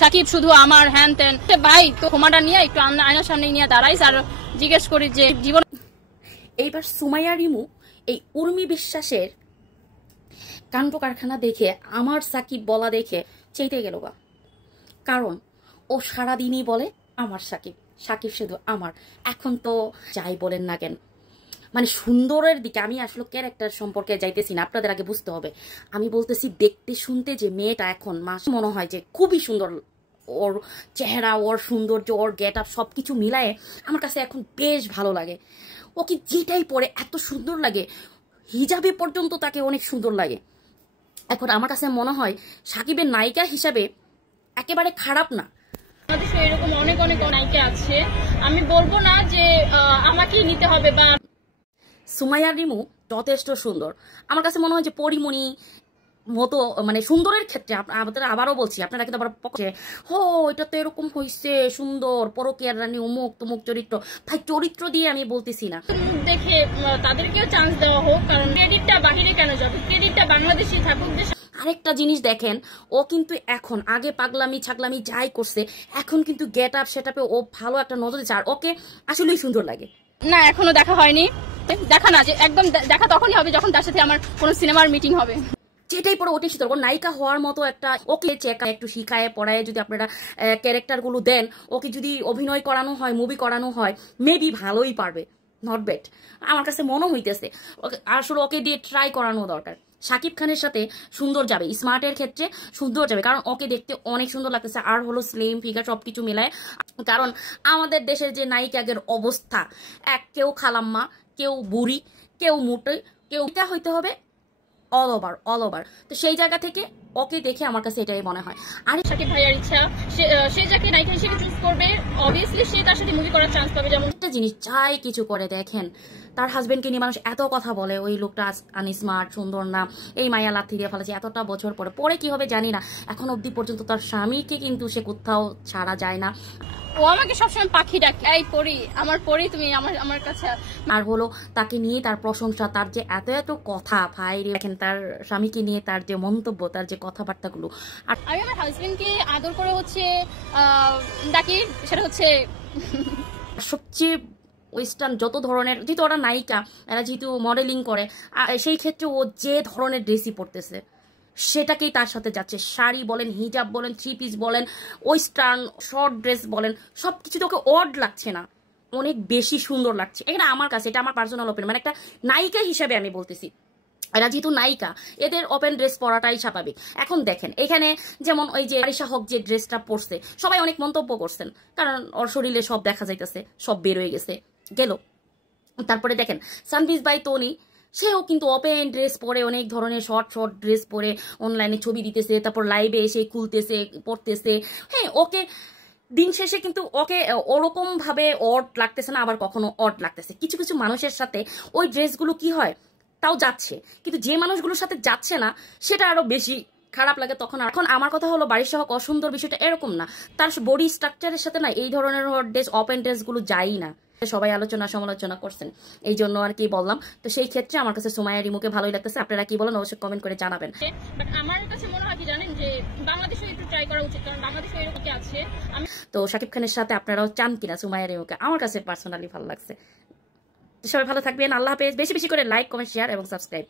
সাকিব শুধু আমার হ্যান তেন ভাই তো ক্ষমাটা নিয়ে একটু আয়নার সামনে নিয়ে দাঁড়াইস আর জিজ্ঞেস করি যে জীবন। এইবার সুমাইয়া রিমু এই উর্মি বিশ্বাসের কাণ্ড কারখানা দেখে আমার সাকিব বলা দেখে চেতে গেল গা। কারণ ও সারাদিনই বলে আমার সাকিব, সাকিব শুধু আমার। এখন তো যাই বলেন না কেন, মানে সুন্দরের দিকে আমি আসলে ক্যারেক্টার সম্পর্কে যাইতেছি না, আপনাদের আগে বুঝতে হবে। আমি বলতেছি দেখতে শুনতে যে মেয়েটা এখন মাস মনে হয় যে খুবই সুন্দর, ওর চেহারা, ওর সৌন্দর্য, ওর গেট আপ সবকিছু মিলায়ে আমার কাছে এখন বেশ ভালো লাগে। ওকে যেটাই পরে এত সুন্দর লাগে, হিজাবে পর্যন্ত তাকে অনেক সুন্দর লাগে। এখন আমার কাছে মনে হয় সাকিবের নায়িকা হিসাবে একেবারে খারাপ না। আমাদের এরকম অনেক অনেক নায়িকা আছে, আমি বলবো না যে আমাকেই নিতে হবে। বা সুমাইয়া রিমু যথেষ্ট সুন্দর, আমার কাছে মনে হয় যে পরিমণি মতো, মানে সুন্দরের ক্ষেত্রে আমাদের আবারও বলছি, আপনারা কিন্তু আবার পক্ষে হো এটা তো এরকম হয়েছে সুন্দর পরকীয়ার রানী অমুক তমুক চরিত্র। ভাই চরিত্র দিয়ে আমি বলতেছি না, দেখে তাদেরকেও চান্স দেওয়া হোক, কারণ ক্রেডিটটা বাহিরে কেন যাবে, ক্রেডিটটা বাংলাদেশি থাকুক। আরেকটা জিনিস দেখেন, ও কিন্তু এখন আগে পাগলামি ছাগলামি যাই করছে, এখন কিন্তু গেট আপ সেট আপে ও ভালো একটা নজর দিচ্ছে, আর ওকে আসলেই সুন্দর লাগে। না এখনো দেখা হয়নি, দেখা না যে একদম দেখা তখনই হবে যখন তার সাথে আমার কোনো সিনেমার মিটিং হবে। যেটাই পরে ওটাই সুন্দর, নায়িকা হওয়ার মতো একটা ওকে একটু শিখায় পড়ায় যদি আপনারা ক্যারেক্টারগুলো দেন, ওকে যদি অভিনয় করানো হয়, মুভি করানো হয়, মেবি ভালোই পারবে, নট ব্যাড আমার কাছে মনে হইতেছে। আসলে ওকে দিয়ে ট্রাই করানো দরকার। শাকিব খানের সাথে সুন্দর যাবে, স্মার্টের ক্ষেত্রে সুন্দর যাবে, কারণ ওকে দেখতে অনেক সুন্দর লাগতেছে, আর হলো স্লিম ফিগার সবকিছু মিলায়। কারণ আমাদের দেশের যে নায়িকাদের অবস্থা, কেউ খালাম্মা, কেউ বুড়ি, কেউ মোটে, কেউ হইতে হবে অল ওভার। তো সেই জায়গা থেকে ওকে দেখে আমার কাছে এটাই মনে হয়। আর সাকিব ভাইয়ার ইচ্ছা, সে যাকে নায়িকা হিসেবে চুজ করবে অবভিয়াসলি সে তার সাথে মুভি করার চান্স পাবে। যেমন একটা জিনিস চাই কিছু করে দেখেন, তার হাজবেন্ডকে নিয়ে মানুষ এত কথা বলে, ওই লোকটা আনস্মার্ট, সুন্দর না, এই মায়া লাথি দিয়ে ফেলেছে, এতটা বছর পরে কি হবে জানি না, এখন অবধি পর্যন্ত তার স্বামীকে কিন্তু সে কোথাও ছাড়া যায় না। ও আমাকে সবসময় পাখি ডাকে, এই পরি আমার পরি তুমি আমার কাছে। আর হলো তাকে নিয়ে তার প্রশংসা, তার যে এত কথা, ভাই দেখেন তার স্বামীকে নিয়ে তার যে মন্তব্য, তার যে কথাবার্তাগুলো। আর আমি আমার হাজবেন্ডকে আদর করে হচ্ছে ডাকি, সেটা হচ্ছে সবচেয়ে ওয়েস্টার্ন যত ধরনের, যেহেতু ওরা নায়িকা, এরা যেহেতু মডেলিং করে, সেই ক্ষেত্রে ও যে ধরনের ড্রেসই পরতেছে সেটাকেই তার সাথে যাচ্ছে। শাড়ি বলেন, হিজাব বলেন, থ্রি পিস বলেন, ওয়েস্টার্ন শর্ট ড্রেস বলেন, সবকিছুতে ওকে অড লাগছে না, অনেক বেশি সুন্দর লাগছে। এটা আমার কাছে, এটা আমার পার্সোনাল ওপিনিয়ন, মানে একটা নায়িকা হিসেবে আমি বলতেছি। এরা যেহেতু নায়িকা, এদের ওপেন ড্রেস পরাটাই স্বাভাবিক। এখন দেখেন এখানে যেমন ওই যে আরিশা হক যে ড্রেসটা পরছে, সবাই অনেক মন্তব্য করছেন, কারণ ওর শরীরে সব দেখা যাইতেছে, সব বের হয়ে গেল। তারপরে দেখেন সানভিজ বাই তনি, সেও কিন্তু ওপেন ড্রেস পরে, অনেক ধরনের শর্ট ড্রেস পরে অনলাইনে ছবি দিতেছে, তারপর লাইভে এসে খুলতেছে, পড়তেছে। হ্যাঁ, ওকে দিন শেষে কিন্তু ওকে ওরকম ভাবে অড লাগতেছে না, আবার কখনো অড লাগতেছে। কিছু কিছু মানুষের সাথে ওই ড্রেসগুলো কি হয় তাও যাচ্ছে, কিন্তু যে মানুষগুলোর সাথে যাচ্ছে না সেটা আরো বেশি খারাপ লাগে তখন। এখন আমার কথা হলো বাড়ির সহ অসুন্দর বিষয়টা এরকম না, তার বডি স্ট্রাকচারের সাথে না এই ধরনের ড্রেস, ওপেন ড্রেসগুলো যাই না। সবাই আলোচনা সমালোচনা করছেন, এই জন্য আর কি বললাম। তো সেই ক্ষেত্রে আমার কাছে সুমাইয়া রিমুকে ভালোই লাগতেছে। আপনারা কি বলেন অবশ্যই কমেন্ট করে জানাবেন। বাট আমার কাছে মনে হয় কি জানেন, যে বাংলাদেশে একটু ট্রাই করা উচিত, কারণ বাংলাদেশে এরকম আছে। তো শাকিব খানের সাথে আপনারাও চান কিনা সুমাইয়া রিমুকে? আমার কাছে পার্সোনালি ভালো লাগছে। সবাই ভালো থাকবেন, আল্লাহ হাফেজ। বেশি বেশি করে লাইক, কমেন্ট, শেয়ার এবং সাবস্ক্রাইব।